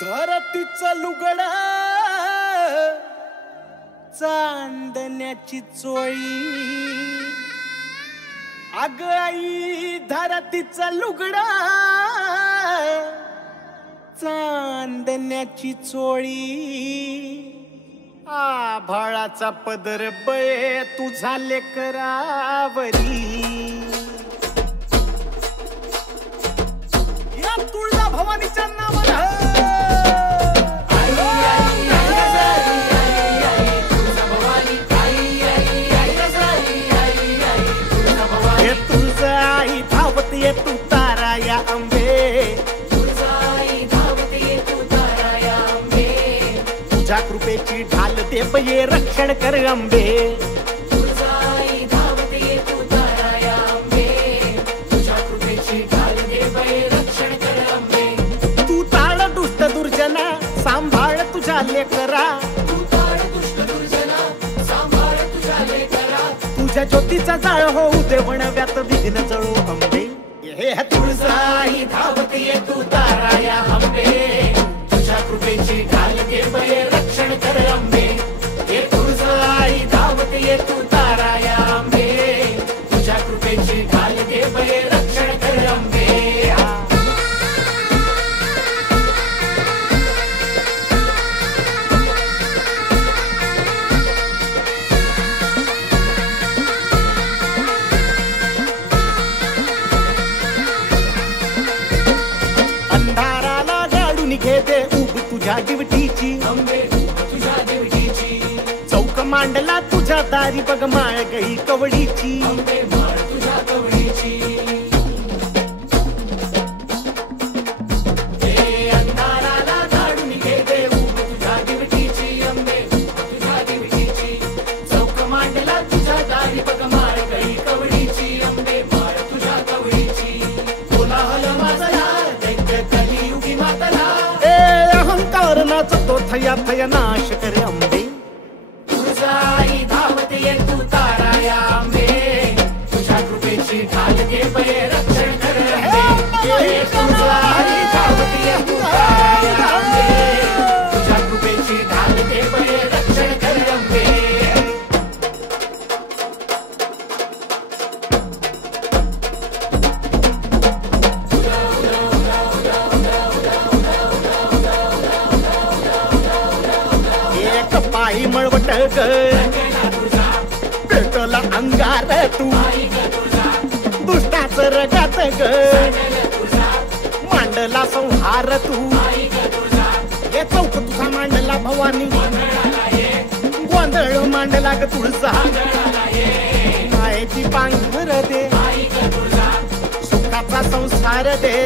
धरतीचं लुगड चांदण्याची चोळी अग आई धरतीचं लुगड चांदण्याची चोळी आभाळाचा पदर बये तुझा लेकरावरी या तुळजा भवानीच्या नावानं तुळजाई धावत ये तू तारा या अंबे तुळजाई धावत ये तू तारा या अंबे तुझ्या कृपेची ढाल दे बये रक्षण कर अंबे तुळजाई धावत ये तू तारा या अंबे तुझ्या कृपेची ढाल दे बये रक्षण कर अंबे तू ताळ दुष्ट दुर्जना सांभाळ तुझ्या लेकरा तुझ्या ज्योतीचा जाळ होऊ दे वणव्यात विघ्न जळू अंबे हे तुळजाई धावत ये तू तारा या अंबे तुझ्या कृपेची ढाल दे बये रक्षण कर अंबे हे तुळजाई धावत ये तू तारा या अंबे तुझ्या कृपेची ढाल दे बये रक्षण कर अंबे घेते उब तुझ्या दिवटीची अंबे तुझ्या दिवटीची चौक मांडला तुझ्या दारी बघ माळ गई कवडीची अंबे माळ तुझ्या कवडीची हे अंधाराला धाडून घेते उब तुझ्या दिवटीची अंबे तुझ्या दिवटीची चौक मांडला तुझ्या दारी बघ माळ गई कवडीची अंबे माळ तुझ्या कवडीची कोलाहल माझला दैत्य कलियुगी मातला नाचतो थया थया नाश करे अंबे तुळजाई धावत ये तू तारा या अंबे तुझ्या कृपेची ढाल दे बये रक्षण कर अंबे तुळजाई धावत ये तू तारा या अंबे तुझ्या कृपेची ढाल दे बये रक्षण कर अंबे पायी मळवट पेटला अंगार तू दुष्टाच रगात ग मांडला संहार तू हे चौक तुझा मांडला भवानी गोंधळ मांडला ग तुळजा मायेची पांघर दे सुखाचा संसार दे